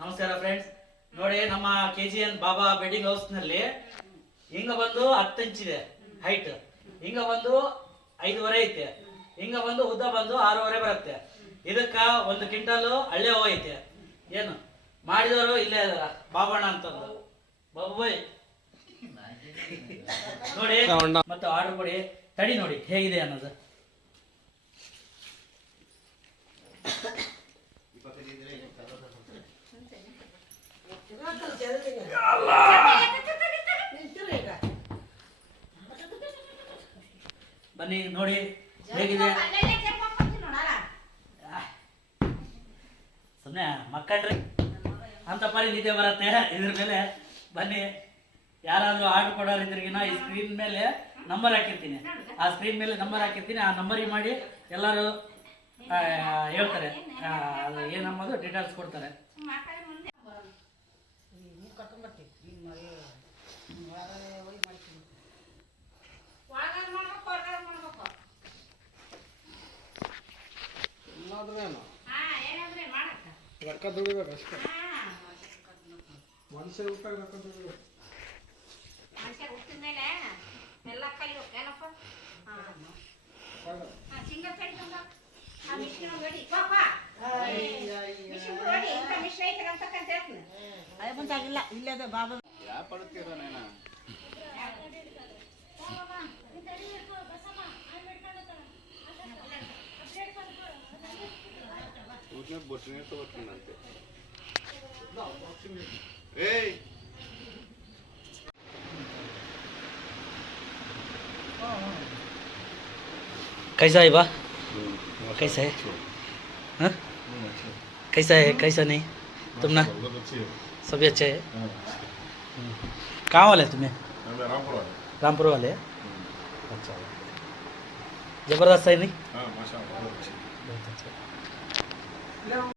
ನಮಸ್ಕಾರ ಫ್ರೆಂಡ್ಸ್. ನೋಡಿ ನಮ್ಮ KGN ಬಾಬಾ ಬೆಡ್ಡಿಂಗ್ ಹೌಸ್ ನಲ್ಲಿ ಹಿಂಗ ಬಂದು 10 ಇಂಚ್ ಇದೆ ಹೈಟ್, ಹಿಂಗ ಬಂದು 5.5 ಐತೆ, ಹಿಂಗ ಬಂದು ಉದ್ದ ಬಂದು 6.5 ಬರುತ್ತೆ. ಇದಕ್ಕ 1 ಕ್ವಿಂಟಲ್ ಹಳ್ಳೆ ಹೂವು ಐತೆ. ಏನು ಮಾಡಿದವರು ಇಲ್ಲೇ ಇದಾರ, ಬಾಬಣ್ಣ ಅಂತಂದು. ಬಾಬಾಯ್ ನೋಡಿ ಮತ್ತೆ ಆರ್ಡರ್ ಕೊಡಿ, ತಡಿ ನೋಡಿ ಹೇಗಿದೆ ಅನ್ನೋದು. ಬನ್ನಿ ನೋಡಿ ಹೇಗಿದೆ. ಸುಮ್ಮನೆ ಮಕ್ಕಳ್ರಿ ಅಂತ ಪರಿ ನಿದ್ದೆ ಬರತ್ತೆ ಇದ್ರ ಮೇಲೆ. ಬನ್ನಿ, ಯಾರಾದ್ರೂ ಆರ್ಡರ್ ಕೊಡೋರಿದ್ರಿಗಿನ ಈ ಸ್ಕ್ರೀನ್ ಮೇಲೆ ನಂಬರ್ ಹಾಕಿರ್ತೀನಿ, ಆ ಸ್ಕ್ರೀನ್ ಮೇಲೆ ನಂಬರ್ ಹಾಕಿರ್ತೀನಿ, ಆ ನಂಬರಿಗೆ ಮಾಡಿ ಎಲ್ಲರೂ ಹೇಳ್ತಾರೆ, ಅದು ಏನನ್ನೋದು ಡೀಟೇಲ್ಸ್ ಕೊಡ್ತಾರೆ. ರೊಕ್ಕ ದುಡಿಬೇಕು ಅಷ್ಟೇ, ಮನುಷ್ಯ ಊಟ ರೊಕ್ಕ ದುಡಿಬೇಕು. ಮನುಷ್ಯ ಹುಟ್ಟಿದ ಮೇಲೆ ಎಲ್ಲ ಕಲಿಬೇಕು ಏನಪ್ಪ. ಸಿಂಗಲ್ ಸೈಡ್ ಆ ಮಿಷಿನ್ ನೋಡಿ ಪಾಪ ಮಿಷಿನ್ ನೋಡಿ ಇಂಥ ಮಿಷನ್ ಐತೆ ಅಂತಕ್ಕಂತ ಹೇಳ್ತೀನಿ. ಅದೇ ಬಂದಾಗಿಲ್ಲ ಇಲ್ಲದ ಬಾಬಾ ಯಾ ಪಡ್ತೀರ ನೇನ ಬೊಟ್ಟಿನ ತಗೋತೀನಂತೆ. ಏಯ್ कैसा है बा? कैसा है? हाँ? कैसा है कैसा नहीं? तुम ना सभी अच्छे है? कहाँ वाले तुम्हें? रामपुर वाले? अच्छा, जबरदस्त है नहीं? हाँ माशाअल्लाह बहुत अच्छी.